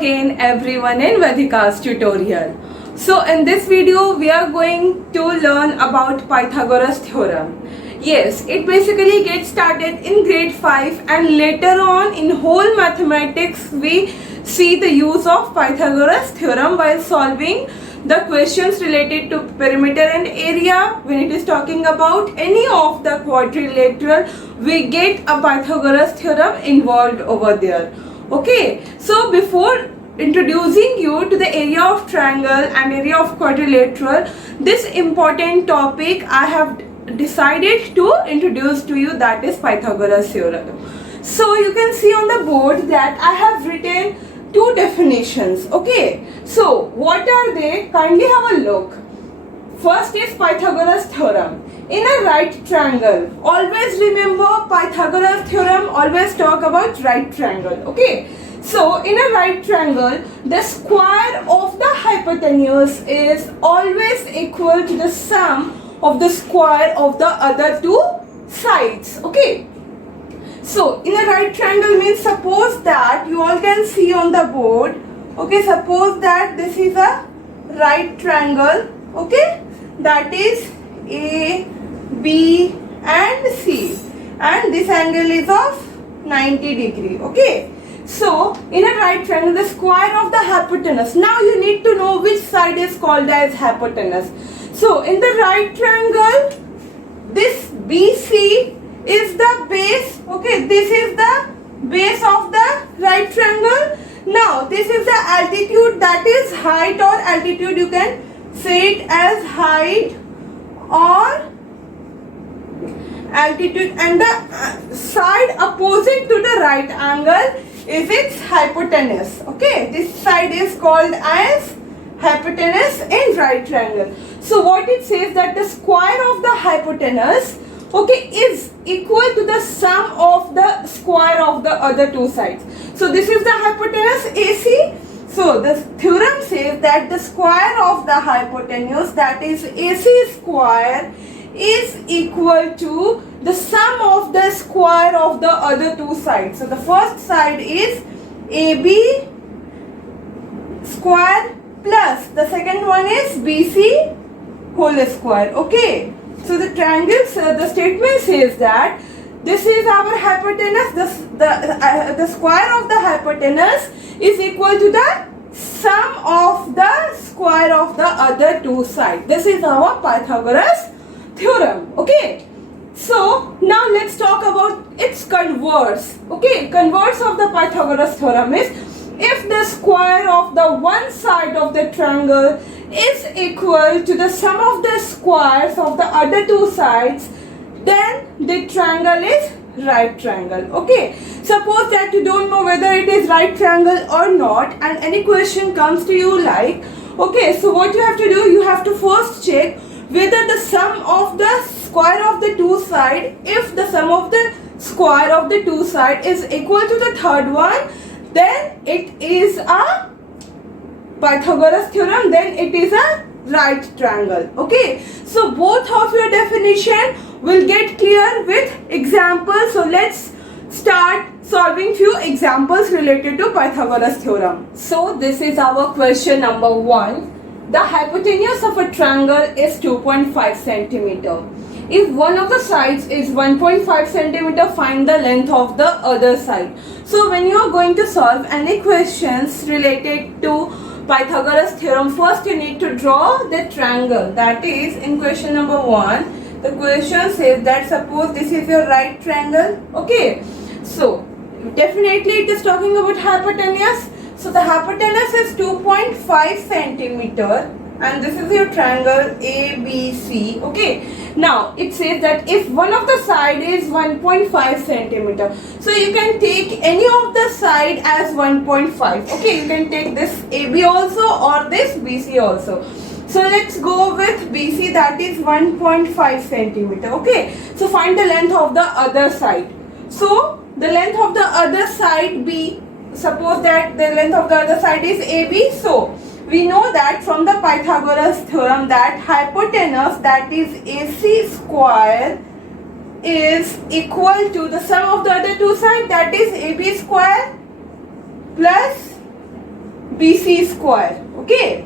again everyone in Vedika's tutorial. So in this video we are going to learn about Pythagoras Theorem. Yes, it basically gets started in grade 5 and later on in whole mathematics we see the use of Pythagoras Theorem while solving the questions related to perimeter and area. When it is talking about any of the quadrilateral, we get a Pythagoras Theorem involved over there. Okay, so before introducing you to the area of triangle and area of quadrilateral, this important topic I have decided to introduce to you, that is Pythagoras Theorem. So you can see on the board that I have written two definitions. Okay, so what are they? Kindly have a look. First is Pythagoras Theorem. In a right triangle, always remember Pythagoras Theorem always talk about right triangle. Okay, so in a right triangle, the square of the hypotenuse is always equal to the sum of the square of the other two sides. Okay, so in a right triangle means, suppose that you all can see on the board. Okay, suppose that this is a right triangle. Okay, that is A, B and C, and this angle is of 90 degree. Okay, so in a right triangle, the square of the hypotenuse. Now you need to know which side is called as hypotenuse. So in the right triangle, this BC is the base. Okay, this is the base of the right triangle. Now this is the altitude, that is height or altitude, you can say it as height or altitude, and the side opposite to the right angle is its hypotenuse. Okay, this side is called as hypotenuse in right triangle. So what it says, that the square of the hypotenuse, okay, is equal to the sum of the square of the other two sides. So this is the hypotenuse AC. So the theorem says that the square of the hypotenuse, that is AC square, is equal to the sum of the square of the other two sides. So the first side is AB square plus the second one is BC whole square. Okay, so the triangle, the statement says that this is our hypotenuse, the square of the hypotenuse is equal to the sum of the square of the other two sides. This is our Pythagoras Theorem. Okay, so now let's talk about its converse. Okay, converse of the Pythagoras Theorem is, if the square of the one side of the triangle is equal to the sum of the squares of the other two sides, then the triangle is right triangle. Okay, suppose that you don't know whether it is right triangle or not, and any question comes to you like, okay, so what you have to do, you have to first check whether the sum of the square of the two side, if the sum of the square of the two side is equal to the third one, then it is a Pythagoras Theorem, then it is a right triangle. Okay, so both of your definition will get clear with examples. So let's start solving few examples related to Pythagoras Theorem. So this is our question number 1. The hypotenuse of a triangle is 2.5 centimeter. If one of the sides is 1.5 centimeter, find the length of the other side. So when you are going to solve any questions related to Pythagoras Theorem, first you need to draw the triangle. That is, in question number 1, the question says that suppose this is your right triangle. Okay, so definitely it is talking about hypotenuse. So the hypotenuse is 2.5 centimeter and this is your triangle ABC. Okay, now it says that if one of the side is 1.5 centimeter, so you can take any of the side as 1.5. Okay, you can take this AB also or this BC also. So let's go with BC, that is 1.5 centimeter. Okay, so find the length of the other side. So the length of the other side B, suppose that the length of the other side is AB. So we know that from the Pythagoras Theorem that hypotenuse, that is AC square, is equal to the sum of the other two sides, that is AB square plus BC square. Okay.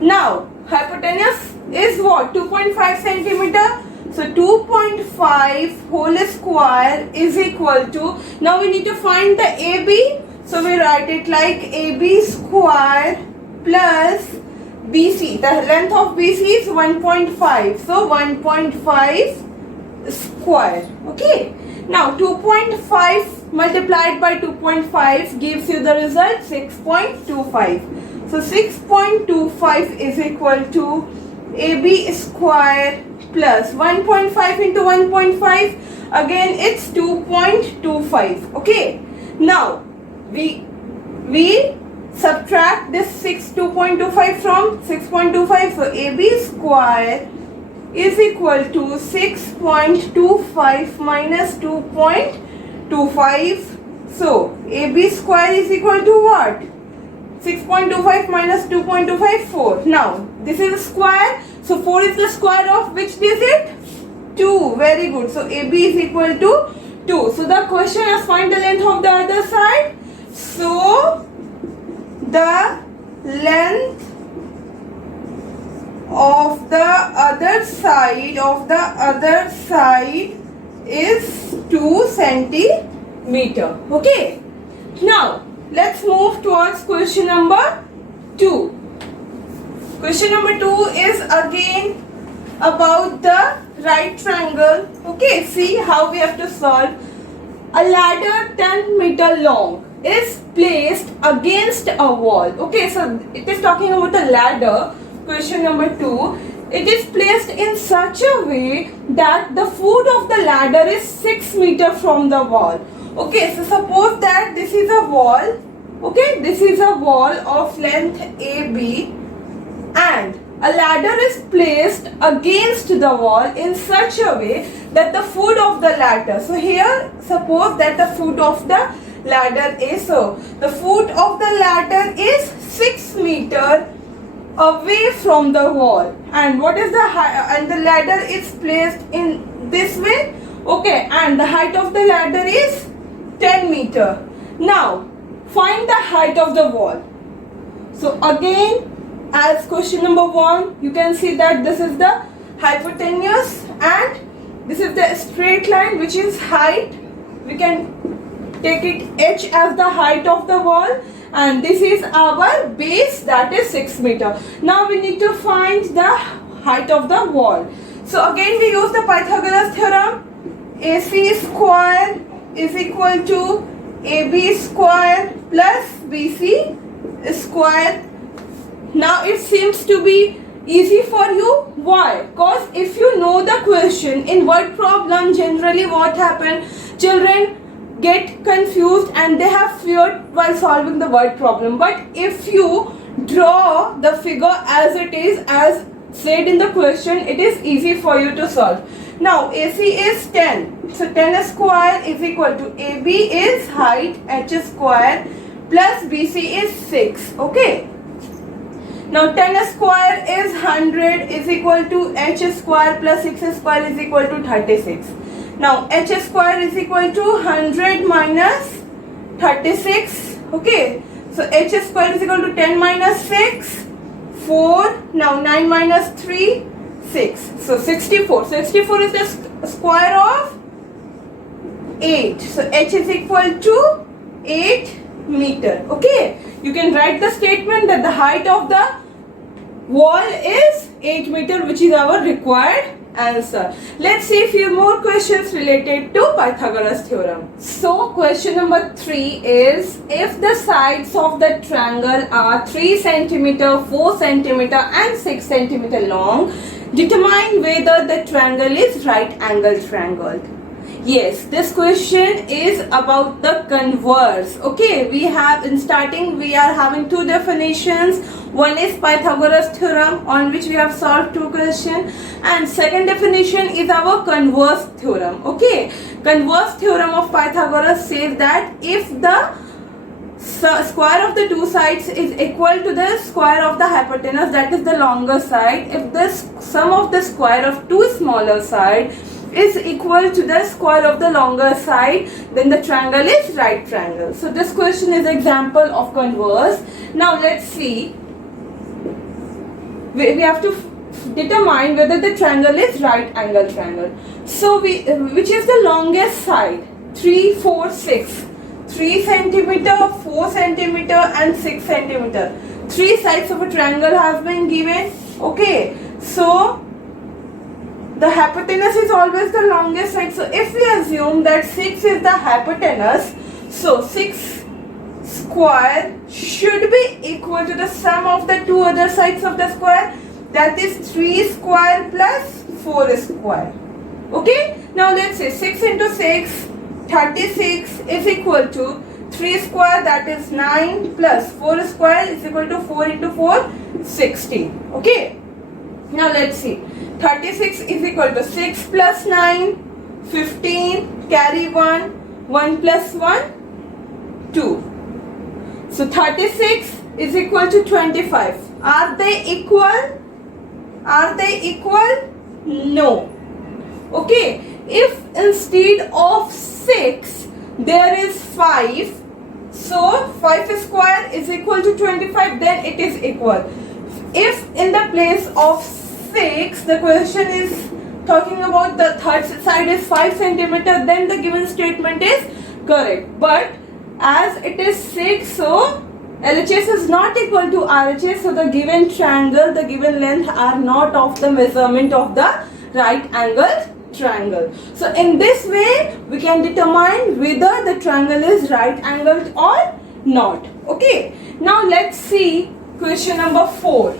Now hypotenuse is what? 2.5 centimeter. So 2.5 whole square is equal to, now we need to find the AB. So we write it like AB square plus BC. The length of BC is 1.5. So 1.5 square. Okay. Now 2.5 multiplied by 2.5 gives you the result 6.25. So 6.25 is equal to AB square plus 1.5 into 1.5, again it's 2.25. Okay. Now we subtract this 2.25 from 6.25. So AB square is equal to 6.25 minus 2.25. So AB square is equal to what? 6.25 minus 2.25, 4. Now this is a square. So 4 is the square of which digit? 2. Very good. So AB is equal to 2. So the question is find the length of the other side. So the length of the other side is 2 centimeter. Okay. Now let's move towards question number 2. Question number 2 is again about the right triangle. Okay, see how we have to solve. A ladder 10 meter long is placed against a wall. Okay, so it is talking about a ladder. Question number 2. It is placed in such a way that the foot of the ladder is 6 meters from the wall. Okay, so suppose that this is a wall. Okay, this is a wall of length AB and a ladder is placed against the wall in such a way that the foot of the ladder, so here suppose that the foot of the ladder is, so the foot of the ladder is 6 meters away from the wall, and what is the height, and the ladder is placed in this way. Okay, and the height of the ladder is 10 meters. Now find the height of the wall. So again, as question number 1, you can see that this is the hypotenuse and this is the straight line which is height. We can take it h as the height of the wall, and this is our base, that is 6 meters. Now we need to find the height of the wall. So again we use the Pythagoras theorem. AC square is equal to AB square plus BC square. Now it seems to be easy for you. Why? Because if you know the question in word problem, generally what happens, children get confused and they have fear while solving the word problem. But if you draw the figure as it is, as said in the question, it is easy for you to solve. Now AC is 10. So 10 square is equal to AB is height h square plus BC is 6. Okay. Now 10 square is 100 is equal to h square plus 6 square is equal to 36. Now h square is equal to 100 minus 36. Okay. So h square is equal to 10 minus 6, 4. Now 9 minus 3, 6. So 64. 64 is the square of 8. So h is equal to 8 meter. Okay. You can write the statement that the height of the wall is 8 meter, which is our required answer. Let's see a few more questions related to Pythagoras theorem. So question number 3 is, if the sides of the triangle are 3 centimeter, 4 centimeter and 6 centimeter long, determine whether the triangle is right angle triangle. Yes, this question is about the converse. Okay, we have in starting we are having two definitions. One is Pythagoras theorem, on which we have solved 2 questions, and second definition is our converse theorem. Okay, converse theorem of Pythagoras says that if the square of the 2 sides is equal to the square of the hypotenuse, that is the longer side, if the sum of the square of 2 smaller sides is equal to the square of the longer side, then the triangle is right triangle. So this question is example of converse. Now let's see. We have to determine whether the triangle is right angle triangle. So which is the longest side? 3, 4, 6. 3 centimeter, 4 centimeter and 6 centimeter. 3 sides of a triangle has been given. Okay. So the hypotenuse is always the longest side. So if we assume that 6 is the hypotenuse, so 6 square should be equal to the sum of the two other sides of the square, that is 3 square plus 4 square. Okay. Now let's say 6 into 6, 36 is equal to 3 square, that is 9, plus 4 square is equal to 4 into 4, 16. Okay. Now let's see. 36 is equal to 6 plus 9, 15, carry 1, 1 plus 1, 2. So 36 is equal to 25. Are they equal? Are they equal? No. Okay. If instead of 6 there is 5, so 5 square is equal to 25, then it is equal. If in the place of 6 the question is talking about the third side is 5 centimeter, then the given statement is correct. But as it is 6, so LHS is not equal to RHS, so the given triangle, the given length are not of the measurement of the right angled triangle. So in this way we can determine whether the triangle is right angled or not. Okay. Now let's see question number 4.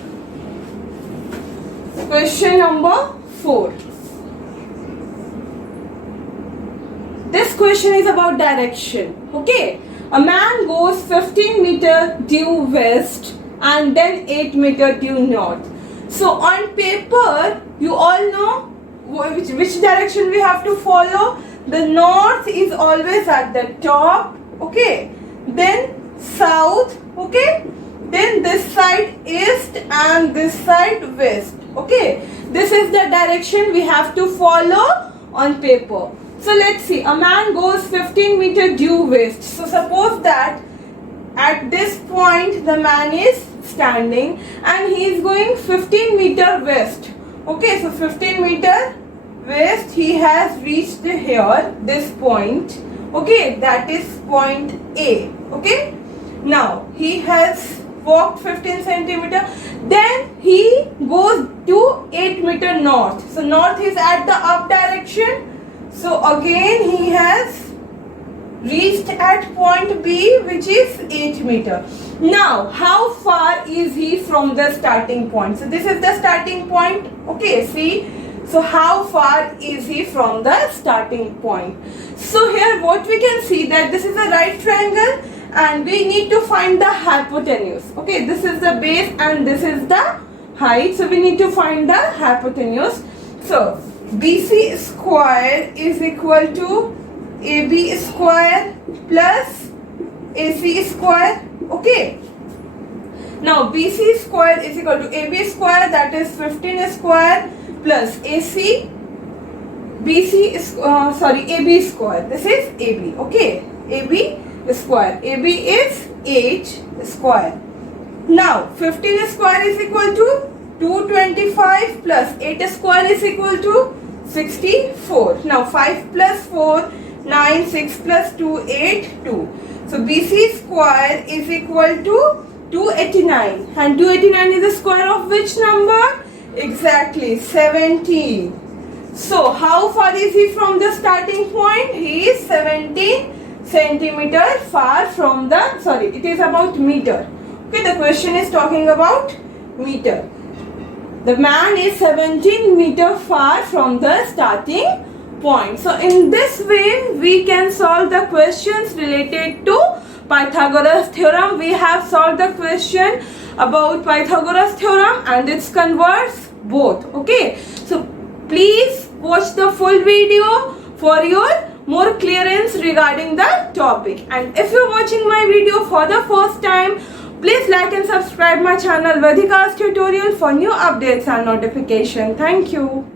Question number 4. This question is about direction. Okay. A man goes 15 meter due west and then 8 meter due north. So on paper you all know which direction we have to follow. The north is always at the top. Okay. Then south. Okay. Then this side east and this side west. Okay. This is the direction we have to follow on paper. So let's see. A man goes 15 meter due west. So suppose that at this point the man is standing and he is going 15 meter west. Okay, so 15 meter west he has reached here, this point. Okay, that is point A. Okay, now he has walked 15 centimeter. Then he goes to 8 meter north. So north is at the up direction. So again he has reached at point B, which is 8 meter. Now how far is he from the starting point? So this is the starting point. Okay, see. So how far is he from the starting point? So here what we can see that this is a right triangle and we need to find the hypotenuse. Okay, this is the base and this is the height. So we need to find the hypotenuse. So BC square is equal to AB square plus AC square. Okay. Now BC square is equal to AB square, that is 15 square, plus AC BC is AB square. This is AB. Okay. AB square. AB is 8 square. Now 15 square is equal to 225 plus 8 square is equal to 64. Now 5 plus 4, 9, 6 plus 2, 8, 2. So BC square is equal to 289. And 289 is the square of which number? Exactly, 17. So how far is he from the starting point? He is 17 centimeter far from the, sorry, it is about meter. Okay, the question is talking about meter. The man is 17 meter far from the starting point. So in this way we can solve the questions related to Pythagoras theorem. We have solved the question about Pythagoras theorem and its converse both. Okay, so please watch the full video for your more clearance regarding the topic. And if you're watching my video for the first time, please like and subscribe my channel Vyadhika's Tutorial for new updates and notification. Thank you.